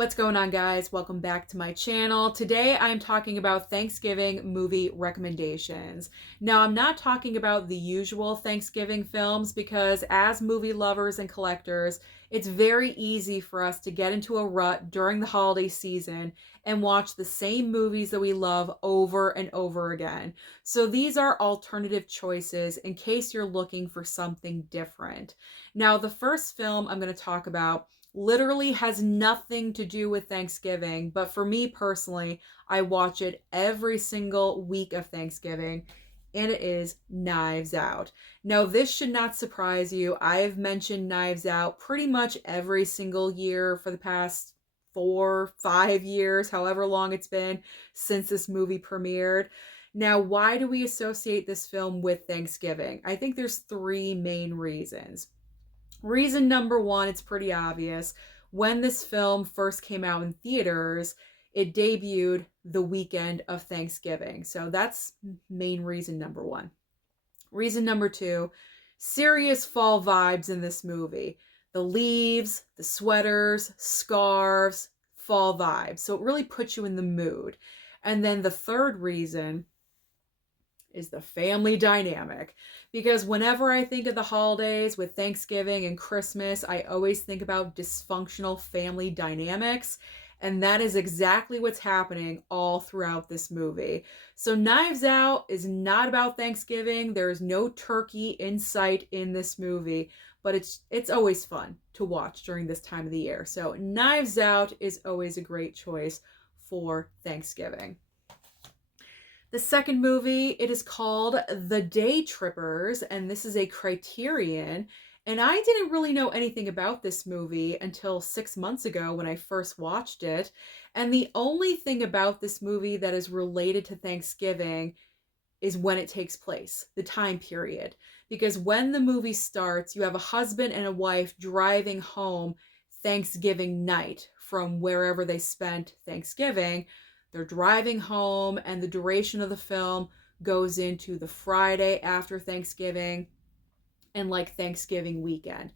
What's going on, guys? Welcome back to my channel. Today I'm talking about Thanksgiving movie recommendations. Now, I'm not talking about the usual Thanksgiving films because as movie lovers and collectors, it's very easy for us to get into a rut during the holiday season and watch the same movies that we love over and over again. So these are alternative choices in case you're looking for something different. Now, the first film I'm going to talk about literally has nothing to do with Thanksgiving, but for me personally, I watch it every single week of Thanksgiving, and it is Knives Out. Now, this should not surprise you. I have mentioned Knives Out pretty much every single year for the past 4, 5 years, however long it's been since this movie premiered. Now, why do we associate this film with Thanksgiving? I think there's three main reasons. Reason number one, it's pretty obvious. When this film first came out in theaters, it debuted the weekend of Thanksgiving. So that's main reason number one. Reason number two, serious fall vibes in this movie. The leaves, the sweaters, scarves, fall vibes. So it really puts you in the mood. And then the third reason is the family dynamic. Because whenever I think of the holidays with Thanksgiving and Christmas, I always think about dysfunctional family dynamics. And that is exactly what's happening all throughout this movie. So Knives Out is not about Thanksgiving. There is no turkey in sight in this movie, but it's always fun to watch during this time of the year. So Knives Out is always a great choice for Thanksgiving. The second movie, it is called The Day Trippers, and this is a Criterion. And I didn't really know anything about this movie until 6 months ago when I first watched it. And the only thing about this movie that is related to Thanksgiving is when it takes place, the time period. Because when the movie starts, you have a husband and a wife driving home Thanksgiving night from wherever they spent Thanksgiving. They're driving home, and the duration of the film goes into the Friday after Thanksgiving and like Thanksgiving weekend.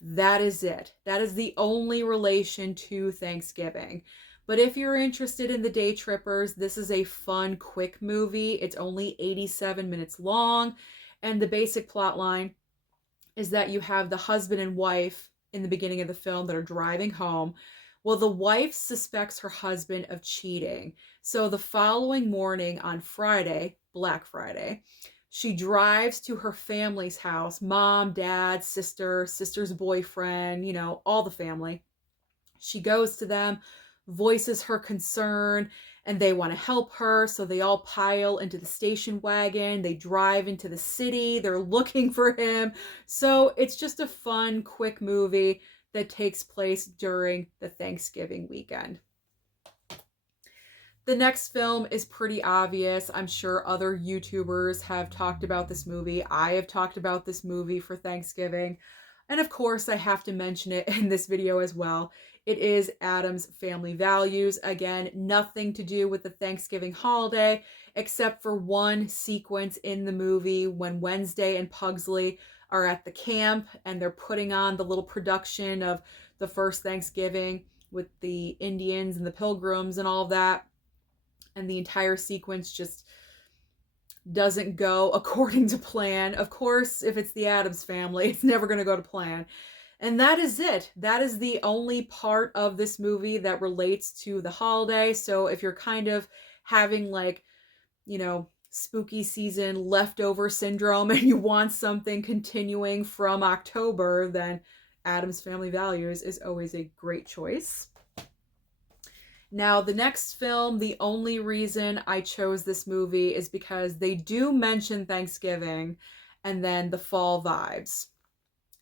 That is it. That is the only relation to Thanksgiving. But if you're interested in The Day Trippers, this is a fun, quick movie. It's only 87 minutes long, and the basic plot line is that you have the husband and wife in the beginning of the film that are driving home. Well, the wife suspects her husband of cheating. So the following morning on Friday, Black Friday, she drives to her family's house, mom, dad, sister, sister's boyfriend, all the family. She goes to them, voices her concern, and they want to help her. So they all pile into the station wagon. They drive into the city. They're looking for him. So it's just a fun, quick movie that takes place during the Thanksgiving weekend. The next film is pretty obvious. I'm sure other YouTubers have talked about this movie. I have talked about this movie for Thanksgiving. And of course, I have to mention it in this video as well. It is Addams Family Values. Again, nothing to do with the Thanksgiving holiday, except for one sequence in the movie when Wednesday and Pugsley are at the camp and they're putting on the little production of the first Thanksgiving with the Indians and the Pilgrims and all that. And the entire sequence just doesn't go according to plan. Of course, if it's the Addams family, it's never going to go to plan. And that is it. That is the only part of this movie that relates to the holiday. So if you're kind of having spooky season leftover syndrome and you want something continuing from October, then Addams Family Values is always a great choice. Now, the next film, the only reason I chose this movie is because they do mention Thanksgiving and then the fall vibes.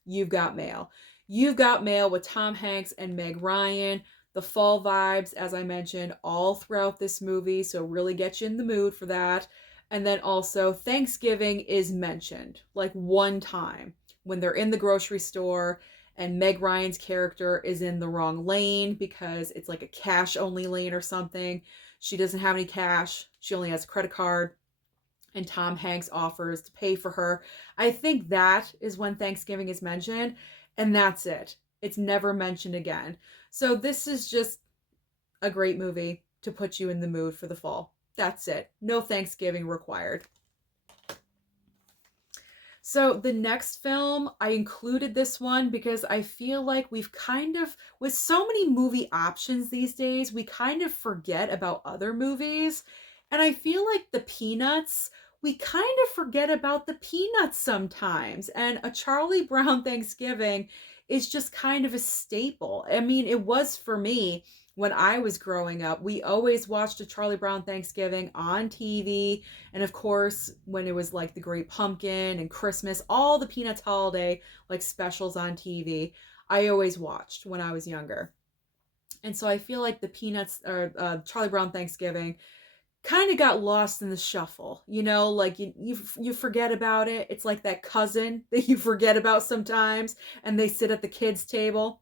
You've Got Mail. You've Got Mail with Tom Hanks and Meg Ryan. The fall vibes, as I mentioned, all throughout this movie, so really get you in the mood for that. And then also Thanksgiving is mentioned like one time when they're in the grocery store and Meg Ryan's character is in the wrong lane because it's like a cash only lane or something. She doesn't have any cash. She only has a credit card. And Tom Hanks offers to pay for her. I think that is when Thanksgiving is mentioned. And that's it. It's never mentioned again. So this is just a great movie to put you in the mood for the fall. That's it. No Thanksgiving required. So the next film, I included this one because I feel like we've kind of, with so many movie options these days, we kind of forget about other movies. And I feel like the Peanuts, we kind of forget about the Peanuts sometimes. And A Charlie Brown Thanksgiving is just kind of a staple. I mean, it was for me when I was growing up. We always watched A Charlie Brown Thanksgiving on TV. And of course, when it was like the Great Pumpkin and Christmas, all the Peanuts holiday like specials on TV, I always watched when I was younger. And so I feel like the Peanuts or Charlie Brown Thanksgiving kind of got lost in the shuffle. You know, like you forget about it. It's like that cousin that you forget about sometimes, and they sit at the kids' table.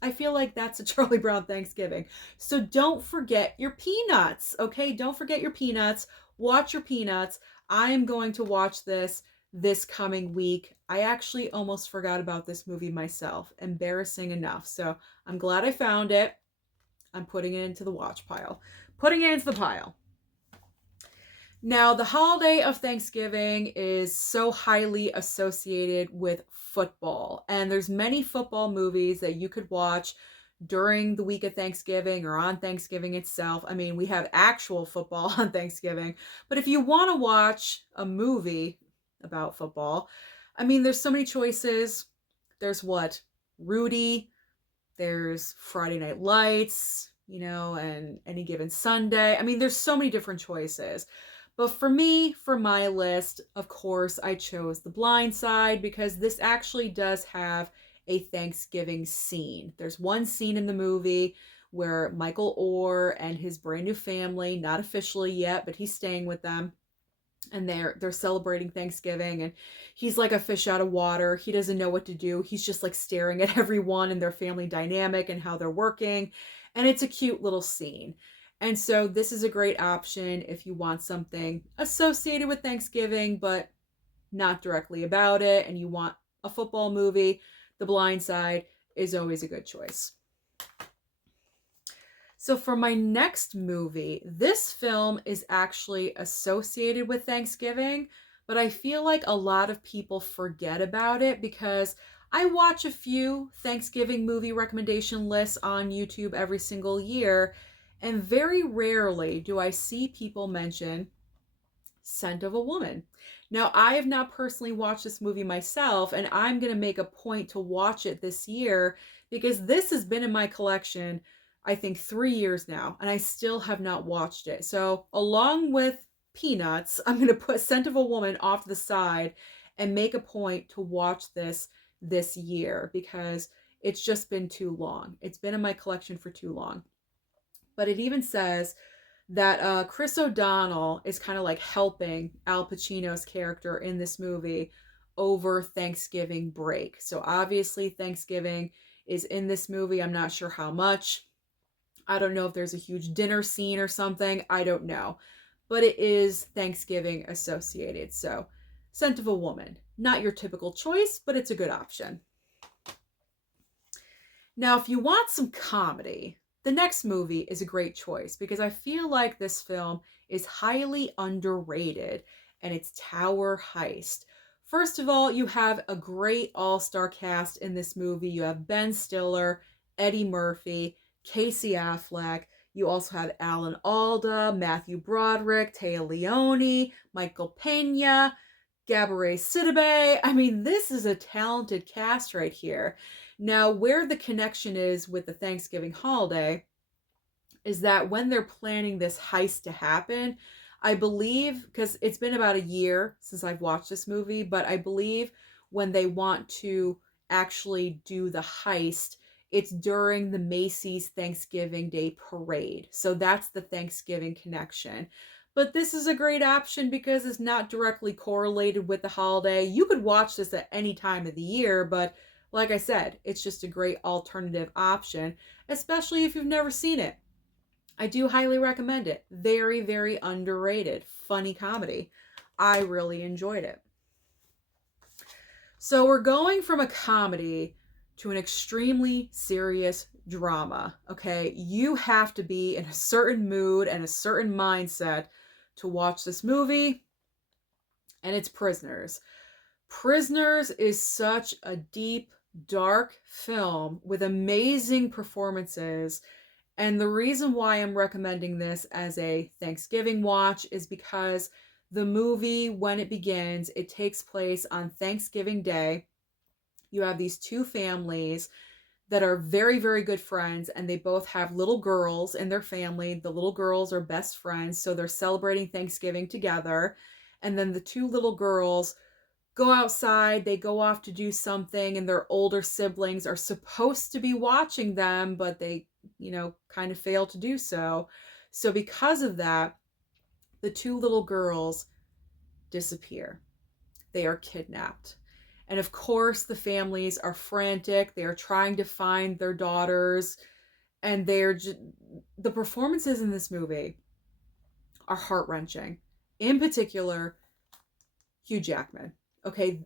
I feel like that's A Charlie Brown Thanksgiving. So don't forget your Peanuts, okay? Don't forget your Peanuts. Watch your Peanuts. I am going to watch this coming week. I actually almost forgot about this movie myself. Embarrassing enough. So I'm glad I found it. I'm putting it into the watch pile. Putting it into the pile. Now, the holiday of Thanksgiving is so highly associated with football, and there's many football movies that you could watch during the week of Thanksgiving or on Thanksgiving itself. I mean, we have actual football on Thanksgiving, but if you want to watch a movie about football, I mean, there's so many choices. There's what? Rudy, there's Friday Night Lights, you know, and Any Given Sunday. I mean, there's so many different choices. But for me, for my list, of course, I chose The Blind Side because this actually does have a Thanksgiving scene. There's one scene in the movie where Michael Oher and his brand new family, not officially yet, but he's staying with them, and they're celebrating Thanksgiving, and he's like a fish out of water. He doesn't know what to do. He's just like staring at everyone and their family dynamic and how they're working, and it's a cute little scene. And so this is a great option if you want something associated with Thanksgiving, but not directly about it, and you want a football movie. The Blind Side is always a good choice. So for my next movie, this film is actually associated with Thanksgiving, but I feel like a lot of people forget about it because I watch a few Thanksgiving movie recommendation lists on YouTube every single year, and very rarely do I see people mention Scent of a Woman. Now, I have not personally watched this movie myself, and I'm going to make a point to watch it this year because this has been in my collection, I think, 3 years now, and I still have not watched it. So, along with Peanuts, I'm going to put Scent of a Woman off to the side and make a point to watch this year because it's just been too long. It's been in my collection for too long. But it even says that Chris O'Donnell is kind of like helping Al Pacino's character in this movie over Thanksgiving break. So obviously Thanksgiving is in this movie. I'm not sure how much. I don't know if there's a huge dinner scene or something. I don't know. But it is Thanksgiving associated. So Scent of a Woman. Not your typical choice, but it's a good option. Now, if you want some comedy, the next movie is a great choice because I feel like this film is highly underrated, and it's Tower Heist. First of all, you have a great all-star cast in this movie. You have Ben Stiller, Eddie Murphy, Casey Affleck. You also have Alan Alda, Matthew Broderick, Téa Leoni, Michael Pena, Gabourey Sidibe. I mean, this is a talented cast right here. Now, where the connection is with the Thanksgiving holiday is that when they're planning this heist to happen, I believe, because it's been about a year since I've watched this movie, but I believe when they want to actually do the heist, it's during the Macy's Thanksgiving Day Parade. So that's the Thanksgiving connection. But this is a great option because it's not directly correlated with the holiday. You could watch this at any time of the year, but like I said, it's just a great alternative option, especially if you've never seen it. I do highly recommend it. Very, very underrated. Funny comedy. I really enjoyed it. So we're going from a comedy to an extremely serious drama, okay? You have to be in a certain mood and a certain mindset to watch this movie, and it's Prisoners. Prisoners is such a deep, dark film with amazing performances. And the reason why I'm recommending this as a Thanksgiving watch is because the movie, when it begins, it takes place on Thanksgiving Day. You have these two families that are very, very good friends, and they both have little girls in their family. The little girls are best friends, so they're celebrating Thanksgiving together. And then the two little girls go outside, they go off to do something, and their older siblings are supposed to be watching them, but they, kind of fail to do so. So because of that, the two little girls disappear. They are kidnapped. And of course, the families are frantic. They are trying to find their daughters. And the performances in this movie are heart-wrenching. In particular, Hugh Jackman. Okay,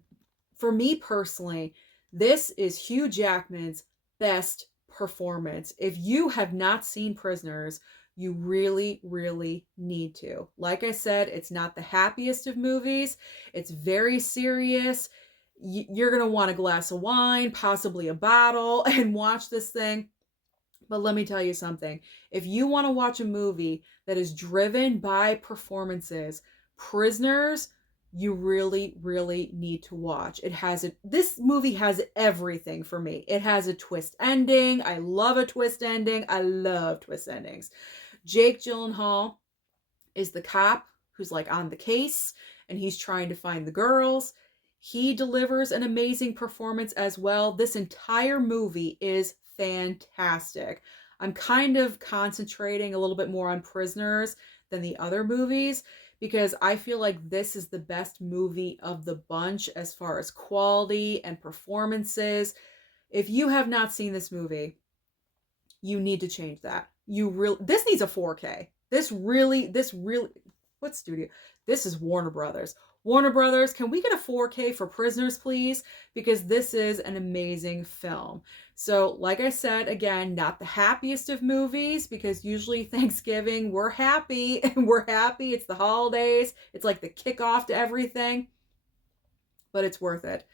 for me personally, this is Hugh Jackman's best performance. If you have not seen Prisoners, you really, really need to. Like I said, it's not the happiest of movies. It's very serious. You're going to want a glass of wine, possibly a bottle, and watch this thing. But let me tell you something. If you want to watch a movie that is driven by performances, Prisoners, you really, really need to watch. This movie has everything for me. It has a twist ending. I love a twist ending. I love twist endings. Jake Gyllenhaal is the cop who's like on the case, and he's trying to find the girls. He delivers an amazing performance as well. This entire movie is fantastic. I'm kind of concentrating a little bit more on Prisoners than the other movies because I feel like this is the best movie of the bunch as far as quality and performances. If you have not seen this movie, you need to change that. This needs a 4K. This really, what studio? This is Warner Brothers. Warner Brothers, can we get a 4K for Prisoners, please? Because this is an amazing film. So, like I said, again, not the happiest of movies, because usually Thanksgiving, we're happy, and we're happy. It's the holidays. It's like the kickoff to everything. But it's worth it.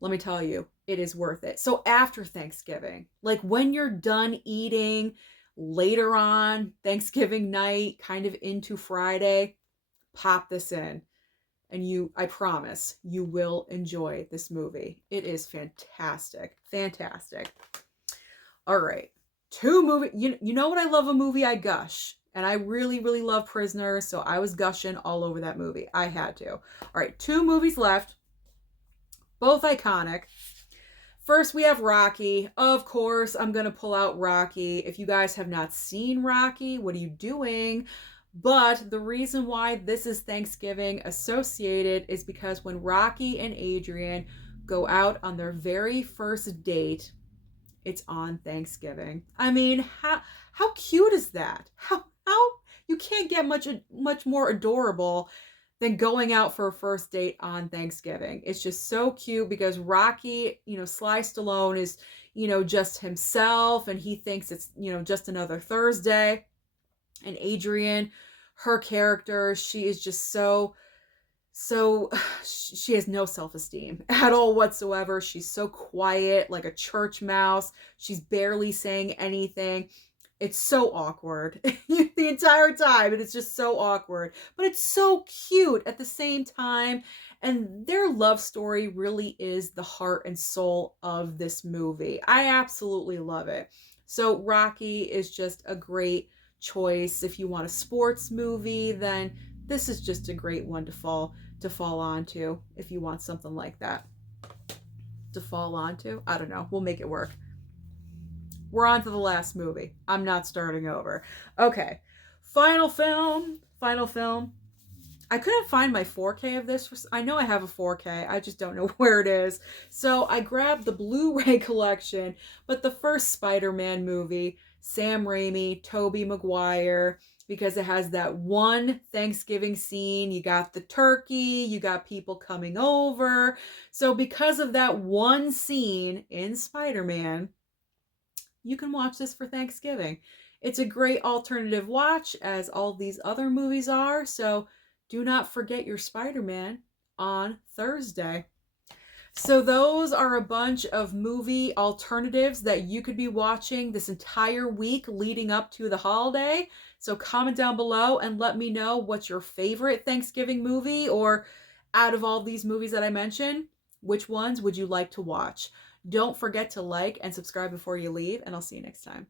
Let me tell you, it is worth it. So after Thanksgiving, like when you're done eating, later on, Thanksgiving night, kind of into Friday, pop this in. And I promise, you will enjoy this movie. It is fantastic. Fantastic. All right. 2 movies. You know when I love a movie, I gush. And I really, really love Prisoners, so I was gushing all over that movie. I had to. All right, 2 movies left. Both iconic. First, we have Rocky. Of course, I'm going to pull out Rocky. If you guys have not seen Rocky, what are you doing? But the reason why this is Thanksgiving associated is because when Rocky and Adrian go out on their very first date, it's on Thanksgiving. I mean, how cute is that? How you can't get much more adorable than going out for a first date on Thanksgiving. It's just so cute because Rocky, Sly Stallone is, just himself, and he thinks it's, just another Thursday. And Adrian, her character, she is just so she has no self-esteem at all whatsoever. She's so quiet, like a church mouse. She's barely saying anything. It's so awkward the entire time, and it's just so awkward. But it's so cute at the same time, and their love story really is the heart and soul of this movie. I absolutely love it. So Rocky is just a great choice. If you want a sports movie, then this is just a great one to fall onto if you want something like that to fall onto. I don't know. We'll make it work. We're on to the last movie. I'm not starting over. Okay. Final film. I couldn't find my 4K of this. I know I have a 4K. I just don't know where it is. So I grabbed the Blu-ray collection, but the first SpiderMan movie, Sam Raimi, Tobey Maguire, because it has that one Thanksgiving scene. You got the turkey, you got people coming over. So because of that one scene in Spider-Man, you can watch this for Thanksgiving. It's a great alternative watch, as all these other movies are, so do not forget your Spider-Man on Thursday. So those are a bunch of movie alternatives that you could be watching this entire week leading up to the holiday. So comment down below and let me know what's your favorite Thanksgiving movie, or out of all these movies that I mentioned, which ones would you like to watch? Don't forget to like and subscribe before you leave, and I'll see you next time.